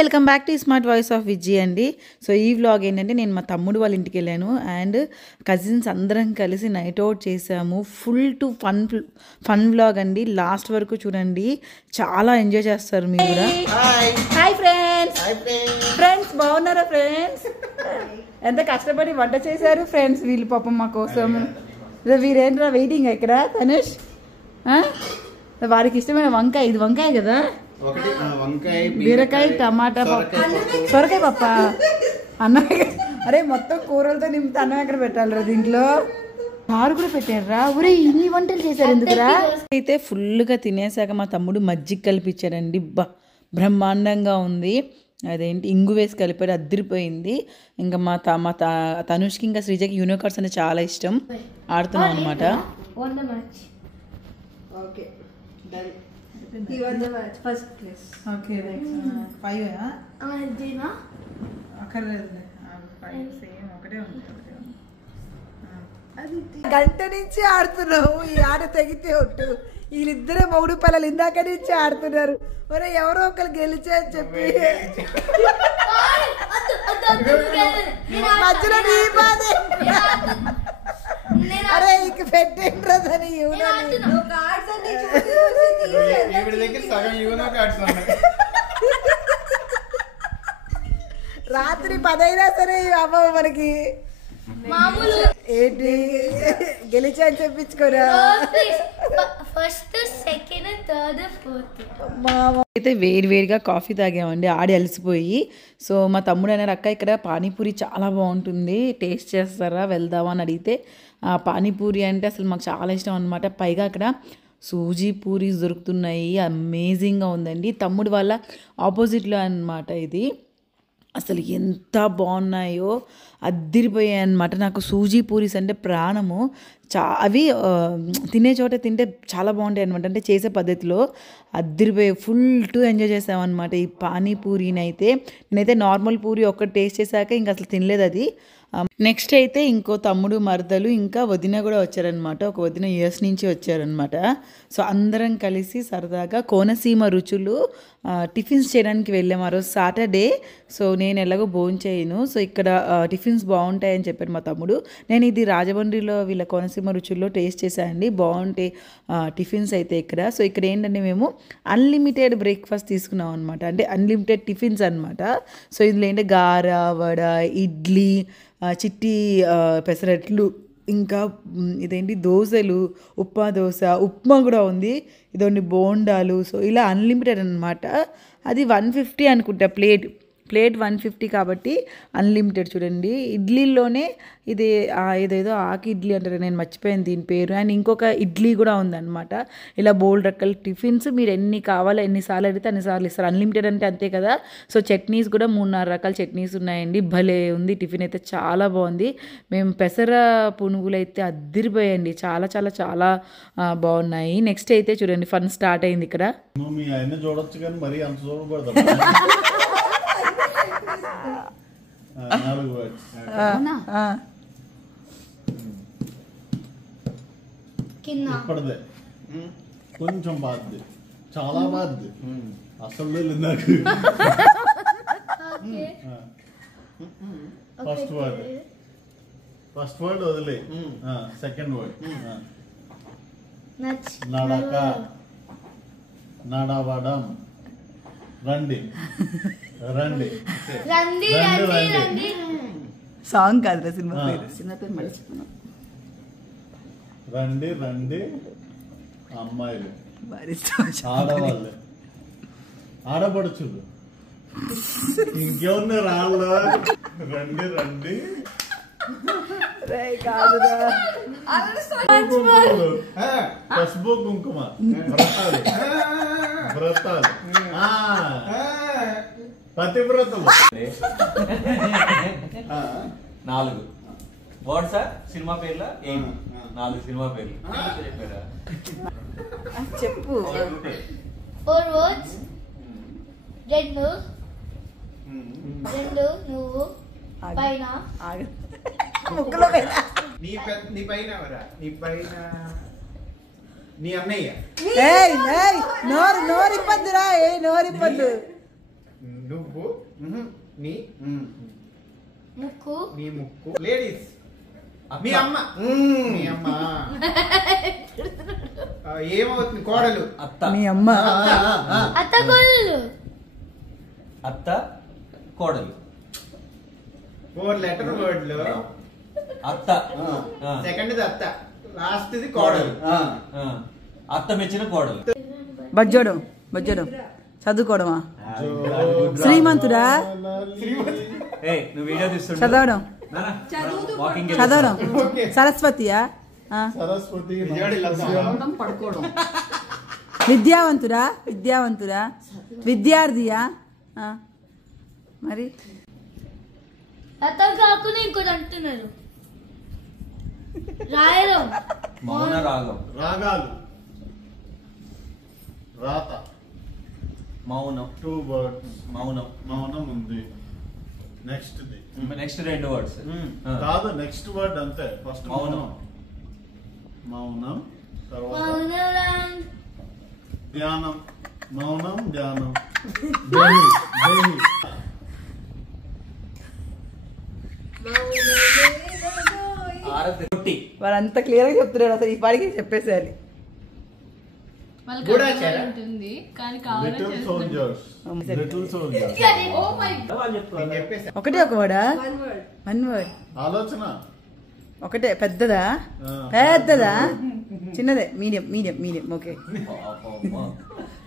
Welcome back to smart voice of Vijay అండి. So ఈ vlog ఏంటంటే నేను మా తమ్ముడు వాళ్ళ ఇంటికి వెళ్ళాను అండ్ కజిన్స్ అందరం కలిసి నైట్ అవుట్ చేసాము. ఫుల్ టు ఫన్ వ్లాగ్ అండి. లాస్ట్ వరకు చూడండి, చాలా ఎంజాయ్ చేస్తారు మీరు కూడా. హాయ్ ఫ్రెండ్స్, బాగున్నారా ఫ్రెండ్స్? ఎంత కష్టపడి వంట చేశారు ఫ్రెండ్స్ వీళ్ళు పాపం మా కోసం. వీరేంట్రా వెయిటింగ్ ఇక్కడ తనుష్, వారికి ఇష్టమైన వంకాయ. ఇది వంకాయ కదా, బీరకాయ, టమాటా, సొరకాయ పప్ప, అన్నం. అరే మొత్తం కూరలతో నింపితే అన్నం ఎక్కడ పెట్టాలి రా దీంట్లో? కారు కూడా పెట్టారా? ఊరే ఇన్ని వంటలు చేశారు ఎందుకురా? అయితే ఫుల్గా తినేసాక మా తమ్ముడు మజ్జిగ కలిపించాడండి. బ్రహ్మాండంగా ఉంది. అదేంటి ఇంగు వేసి కలిపాడు, అద్దరిపోయింది. ఇంకా మా తనుష్కి ఇంకా శ్రీజకి యూనికార్డ్స్ అంటే చాలా ఇష్టం, ఆడుతున్నాం అనమాట. He won the match, first place. Okay, right. 5 Dina? అక్కర్లేదులే, 5 same ఒకటే ఉంది. గంట నుంచి ఆడుతున్నావు, ఈ ఆట తెగితే ఒట్టు. వీళ్ళిద్దరే మొగుడు పిల్లలు ఇందాక నుంచి ఆడుతున్నారు. ఒరే ఎవరో ఒకరు గెలిచే అని చెప్పి మధ్యలో నీ బాధే. అరే ఇక పెట్టేంట్రదని రాత్రి 10 అయినా సరే అమ్మ మనకి ఏంటి గెలిచా అని చెప్పించుకోరా. First, second, third, fourth. అయితే వేడిగా కాఫీ తాగామండి ఆడి అలసిపోయి. సో మా తమ్ముడు అన్నాడు, అక్క ఇక్కడ పానీపూరి చాలా బాగుంటుంది, టేస్ట్ చేస్తారా వెళ్దామా అని అడిగితే, పానీపూరి అంటే అసలు మాకు చాలా ఇష్టం అనమాట. పైగా అక్కడ సూజీ పూరీస్ దొరుకుతున్నాయి, అమేజింగ్గా ఉందండి. తమ్ముడు వాళ్ళ ఆపోజిట్లో అన్నమాట ఇది. అసలు ఎంత బాగున్నాయో, అద్దిరిపోయాయి అనమాట. నాకు సూజీ పూరీస్ అంటే ప్రాణము. అవి తినే చోట తింటే చాలా బాగుంటాయి అనమాట. అంటే చేసే పద్ధతిలో అద్దిరిపోయాయి. ఫుల్ టు ఎంజాయ్ చేసామన్నమాట ఈ పానీపూరిని. అయితే నేనైతే నార్మల్ పూరి ఒక్కటి టేస్ట్ చేశాక ఇంకా అసలు తినలేదు అది. నెక్స్ట్ అయితే ఇంకో తమ్ముడు, మరదలు, ఇంకా వదిన కూడా వచ్చారనమాట. ఒక వదిన యూఎస్ నుంచి వచ్చారనమాట. సో అందరం కలిసి సరదాగా కోనసీమ రుచులు టిఫిన్స్ చేయడానికి వెళ్ళాము. ఆ రోజు సాటర్డే. సో నేను ఎలాగో భోజనం చేయను, సో ఇక్కడ టిఫిన్స్ బాగుంటాయని చెప్పారు మా తమ్ముడు. నేను ఇది రాజమండ్రిలో వీళ్ళ కోనసీమ రుచుల్లో టేస్ట్ చేశానండి, బాగుంటాయి టిఫిన్స్ అయితే ఇక్కడ. సో ఇక్కడ ఏంటంటే మేము అన్లిమిటెడ్ బ్రేక్ఫాస్ట్ తీసుకున్నాం అనమాట, అంటే అన్లిమిటెడ్ టిఫిన్స్ అనమాట. సో ఇందులో ఏంటంటే గార, వడ, ఇడ్లీ, చిట్టి పెసరట్లు, ఇంకా ఇదేంటి దోశలు, ఉప్మా కూడా ఉంది, ఇదొన్ని బోండాలు. సో ఇలా అన్లిమిటెడ్ అనమాట. అది 150 అనుకుంటా ప్లేట్ 150 కాబట్టి అన్లిమిటెడ్. చూడండి ఇడ్లీలోనే ఇది ఏదేదో ఆకి ఇడ్లీ అంటారు, నేను మర్చిపోయాను దీని పేరు. అండ్ ఇంకొక ఇడ్లీ కూడా ఉందన్నమాట. ఇలా బోల్డ్ రకాల టిఫిన్స్ మీరు ఎన్ని కావాలో ఎన్నిసార్లు అడిగితే అన్నిసార్లు ఇస్తారు. అన్లిమిటెడ్ అంటే అంతే కదా. సో చట్నీస్ కూడా 3-4 రకాల చట్నీస్ ఉన్నాయండి. భలే ఉంది టిఫిన్ అయితే, చాలా బాగుంది. మేము పెసర పునుగులు అయితే అద్దిరిపోయాయండి, చాలా చాలా చాలా బాగున్నాయి. నెక్స్ట్ అయితే చూడండి ఫన్ స్టార్ట్ అయింది ఇక్కడ. చూడొచ్చు కానీ మరి అంత చూడకూడదు. ఇప్పటిదే కొంచెం బాధ్యత, చాలా బాధ్యత అసలు లేదు నాకు. ఫస్ట్ వర్డ్ వదిలే, సెకండ్ వర్డ్ నడక, నడవడం, రండి రండి సాంగ్ కాదు సినిమా పేరు మర్చిపోయినా. రండి రండి అమ్మాయిలు, ఆడవాళ్ళు, ఆడపడుచులు, ఇంకెవరిని రాళ్ళు. రండి రండి పసుపు కుంకుమ, వ్రతాలు, పతివ్రతలు. 4 వర్డ్స్ సినిమా పేర్ల 4 సినిమా పేర్లు చెప్పారా? చెప్పు. 4 words. 2 నువ్వు పైన ముక్కులో నీ పైన నీ అన్నయ్య. నోరిప్పద్దురా, నోరిప్పద్దు. నువ్వు నీ ముక్కు. నీ ముక్కు. లేడీస్ మీ అమ్మ. మీ అమ్మ ఏమవుతుంది? కోడలు. అత్త. మీ అమ్మ. అత్త కోడలు. అత్త కోడలు. 4 లెటర్ వర్డ్ లో అత్త. సెకండ్ ది అత్త, లాస్ట్ ది కోడలు. అత్త మెచ్చిన కోడలు. బజ్జోడం బజ్జోడం చదువుకోవడమా? శ్రీమంతుడా? నువ్వు వీడియో తీస్తుండు. చదవడం చదవడం. సరస్వతియా? సరస్వతి. విద్యావంతురా? విద్యావంతురా? విద్యార్థియా? మరి అత్త కాకుండా ఇంకోటి అంటున్నారు. రాయడం. మౌన రాగం. రాగాలు. రాత. మౌనం. 2 వర్డ్స్. మౌనం. మౌనం ఉంది. Next the. Next 2 words. కాదు, నెక్స్ట్ వర్డ్ అంతే. ఫస్ట్ మౌనం. మౌనం. తర్వాత మౌనం. ధ్యానం. మౌనం ధ్యానం. దేహి. దేహి. రొట్టి. వాళ్ళంతా క్లియర్ గా చెప్తున్నారు, అసలు ఈ పాడికి చెప్పేసేయాలి. ఉంటుంది కానీ కావాలని లిటిల్ సోల్జర్స్. Little soldiers. నేను చెప్పేసా. ఒకటే ఒక వర్డా? 1 వర్డ్. ఆలోచన. ఒకటే. పెద్దదా? పెద్దదా? చిన్నదే? Medium medium medium. Okay.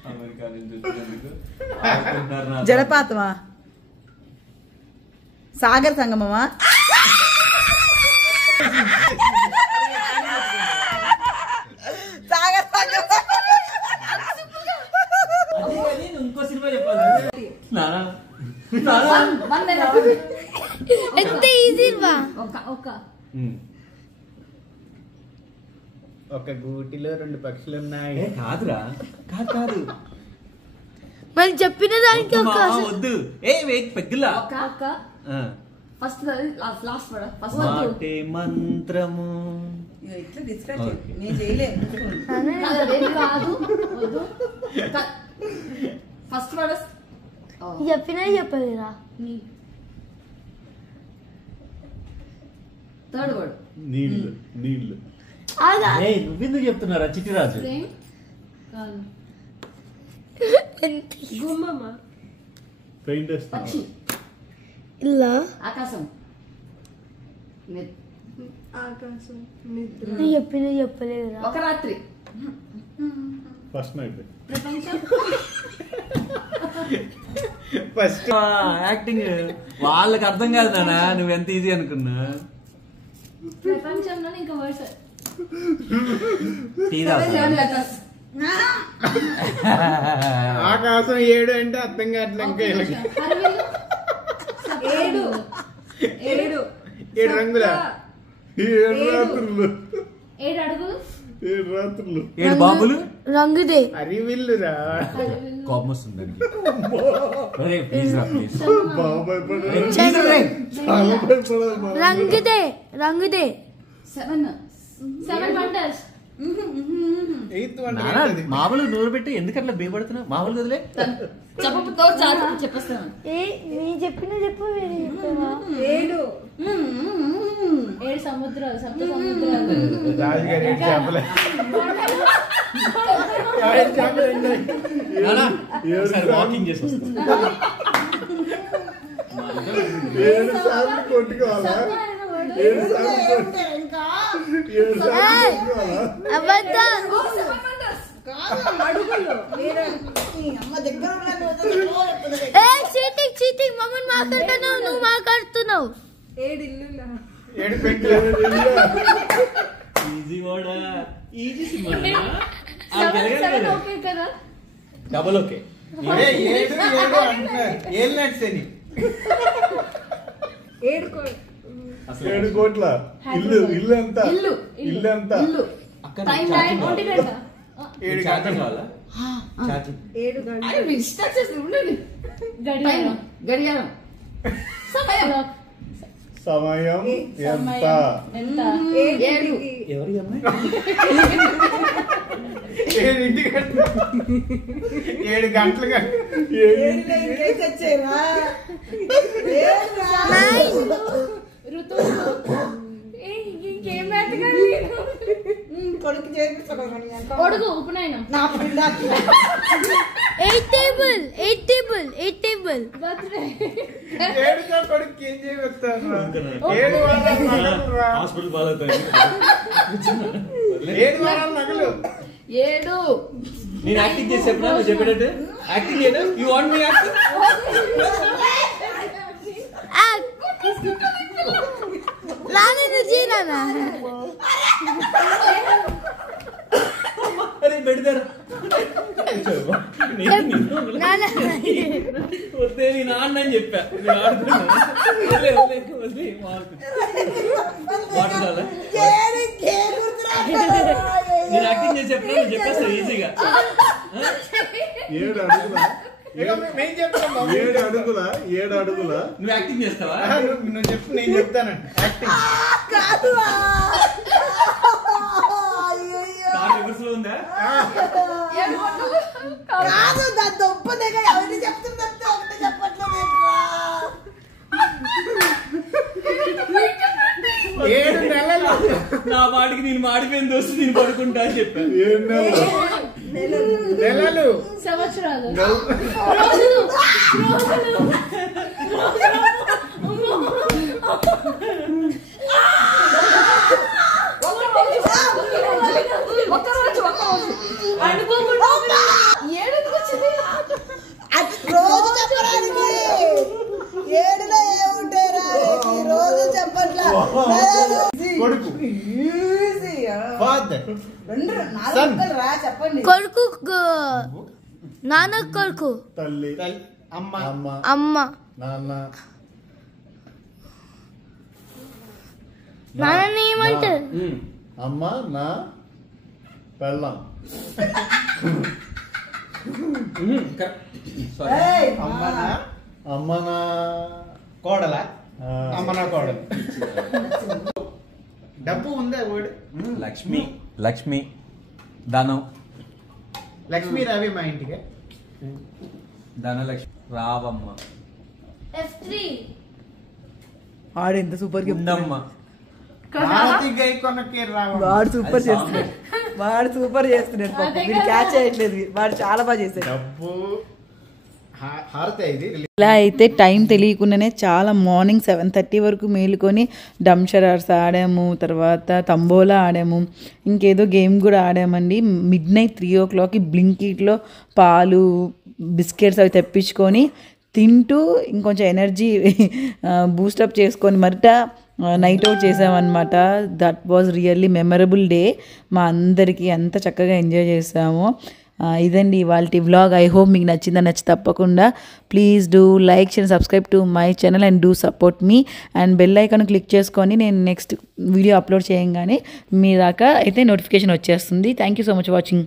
America నుంచి వచ్చినందుకు ఆడుకుంటున్నారు నాతో. జలపాతమా? సాగర సంగమమా? సాగర సంగమం. అదే కానీ నువ్వు ఇంకో సినిమా చెప్పాలి. నానా. ఎంత ఈజీ బా. ఒక గూటిలో 2 పక్షులు ఉన్నాయి. కాదురా. కాదు. మరి చెప్పిన దానికి ఒక వద్దు. వెయిట్ పెగ్గులా. ఫస్ట్ లాస్ట్ ఫస్ట్ మాటే మంత్రము. ఇట్లా డిస్ట్రాక్ట్ నేను చేయలేను. కాదు ఫస్ట్ వర్డ్ చెప్పినా చెప్పలేరా? థర్డ్ వర్డ్ నీళ్ళు. నీళ్ళు. నువ్వెందుకు చెప్తున్నారా చిట్టిరాజు? కాదు పెయింట్ వేస్తాను. ఇలా ఆకాశం. చెప్పినా చెప్పలేదురా? ఒక రాత్రి. First night. ప్రపంచం. ఫస్ట్ యాక్టింగ్ వాళ్ళకి అర్థం కాదు నానా, నువ్వెంత ఈజీ అనుకున్నా. ప్రపంచంలో ఇంకా వర్డ్స్ టీ తాగుతావా? 7 letters. ఆకాశం 7 అంటే అర్థం కావట్లేదు. ఇంకా వీళ్ళకి. ఏడు 7 రంగుల. 7 రాత్రులు. 7 అడుగులు. 7 రాత్రులు. 7 బాబులు. రంగుదే. అరివిల్లురా. కోపం వస్తుంది దానికి. ప్లీజ్ రా ప్లీజ్. బాగా భయపడాలి. ప్లీజ్ రా. చాలా భయపడాలి బాబు. రంగుదే. రంగుదే. 7 wonders. 8th వన్ నానా మామూలు నోరు పెట్టి ఎందుకట్లా భయపడుతున్నావు? మామూలు వదిలే. చెప్పతో చాలు చెప్పేస్తాను. నీ చెప్పినా చెప్పు. వేరే చెప్పావా? 7 సముద్రాలు, 7 సముద్రాలు. రాజుగారి చేపలే. వాకింగ్ చేసి వస్తాను. 7 సార్లు కొట్టుకోవాలా? 7 సార్లు కొట్టుకోవాలా? అబద్ధం. Cheating cheating. మమ్మల్ని మాట్లాడుతున్నావు, నువ్వు మాట్లాడుతున్నావు. 7 పెట్టెలు. ఈజీ వాడా. Easy cinema. 7 ఓకే కదా? Double okay. 7 అంటున్నారు. 7 నట్స్ అని. 7 కోట్ల ఇల్లు. ఇల్లు ఎంత? ఇల్లు ఎంత? అక్కడ టైం టైం ఒంటి గంట. 7 చాటింగ్ కావాలా? చాటింగ్. అరే మీరు స్టార్ట్ చేసి ఉండండి. గడియారం. సమయం. సమయం ఎంత? ఎంత? 7. ఎవరి అమ్మాయి? 7 గంటలు ఇంకేం తెచ్చేరా ఇంకేం పెట్టగలి కొడుకు చేయించుకోవాలి కొడుకు ఉపనయనం నా పిల్ల 8 table. బర్త్డే 7తో కొడుకు ఏం చేయవచ్చు 7 వారాల నగలు రా. హాస్పిటల్ బాగా 7 వారాల నగలు 7 నేను యాక్టింగ్ చేసి చెప్పినా నువ్వు చెప్పేటట్టు యాక్టింగ్ చేయనా యూ వాంట్ మీ యాక్టింగ్ నాన్న జీనా అరే పెడతారు నాన్న వద్దే నీ నాన్న అని చెప్పా నేను ఆడుతున్నా నేను యాక్టింగ్ చేసి చెప్పినా నువ్వు చెప్పేస్తావు ఈజీగా 7 అడుగులా ఇక మేము చెప్తాం బాబు. 7 అడుగులా 7 అడుగులా నువ్వు యాక్టింగ్ చేస్తావా నువ్వు చెప్పు నేను చెప్తానండి యాక్టింగ్ కాదు కార్ రివర్స్ లో ఉందా కాదు దాని దొప్ప దగ్గర ఎవరిని చెప్తుందంటే ఒకటి చెప్పట్లేదు 7 నెలలు నా వాడికి నేను మాడిపోయిన దోస్తు నేను పడుకుంటా అని చెప్పాను 7 నెలలు సంవత్సరాలు రోజులు అది రోజు చెప్పడానికి 7లో ఏముంటారా రోజు చెప్పట్లా కొడుకు ఫాదర్ రా చెప్పండి కొడుకు నాన్న కొడుకు తల్లి అమ్మ అమ్మ అమ్మ నాన్న నాన్న ఏమంటారు అమ్మ నా పెళ్ళం ఏయ్, అమ్మ నా కోడల అమ్మ నా కోడలు డబ్బు ఉందా వర్డ్ లక్ష్మి ధనం లక్ష్మీ రావి మా ఇంటికి ధనలక్ష్మి రావమ్మ F3 ఆడు ఎంత సూపర్ ఉందమ్మ భారతి గై కొనకి రావ వాడు సూపర్ చేస్తున్నాడు పాపం. వీడు క్యాచ్ చేయట్లేదు వాడు చాలా బాగా చేశాడు డబ్బు హారతి ఇది ఇలా అయితే టైం తెలియకుండానే చాలా మార్నింగ్ 7:30 వరకు మేలుకొని డంషరార్స్ ఆడాము, తర్వాత తంబోలా ఆడాము, ఇంకేదో గేమ్ కూడా ఆడామండి. మిడ్నైట్ 3 o'clockకి బ్లింకిట్లో పాలు బిస్కెట్స్ అవి తెప్పించుకొని తింటూ ఇంకొంచెం ఎనర్జీ బూస్టప్ చేసుకొని మరిట నైట్ అవుట్ చేసామన్నమాట. That was really memorable day. మా అందరికీ అంత చక్కగా ఎంజాయ్ చేసాము. ఇదండి ఇవాళ వ్లాగ్. ఐ హోప్ మీకు నచ్చిందని నచ్చి తప్పకుండా please do like share subscribe to my channel and do support me and bell icon click చేసుకొని నేను నెక్స్ట్ వీడియో అప్లోడ్ చేయంగానే మీ దాకా అయితే నోటిఫికేషన్ వచ్చేస్తుంది. Thank you so much watching.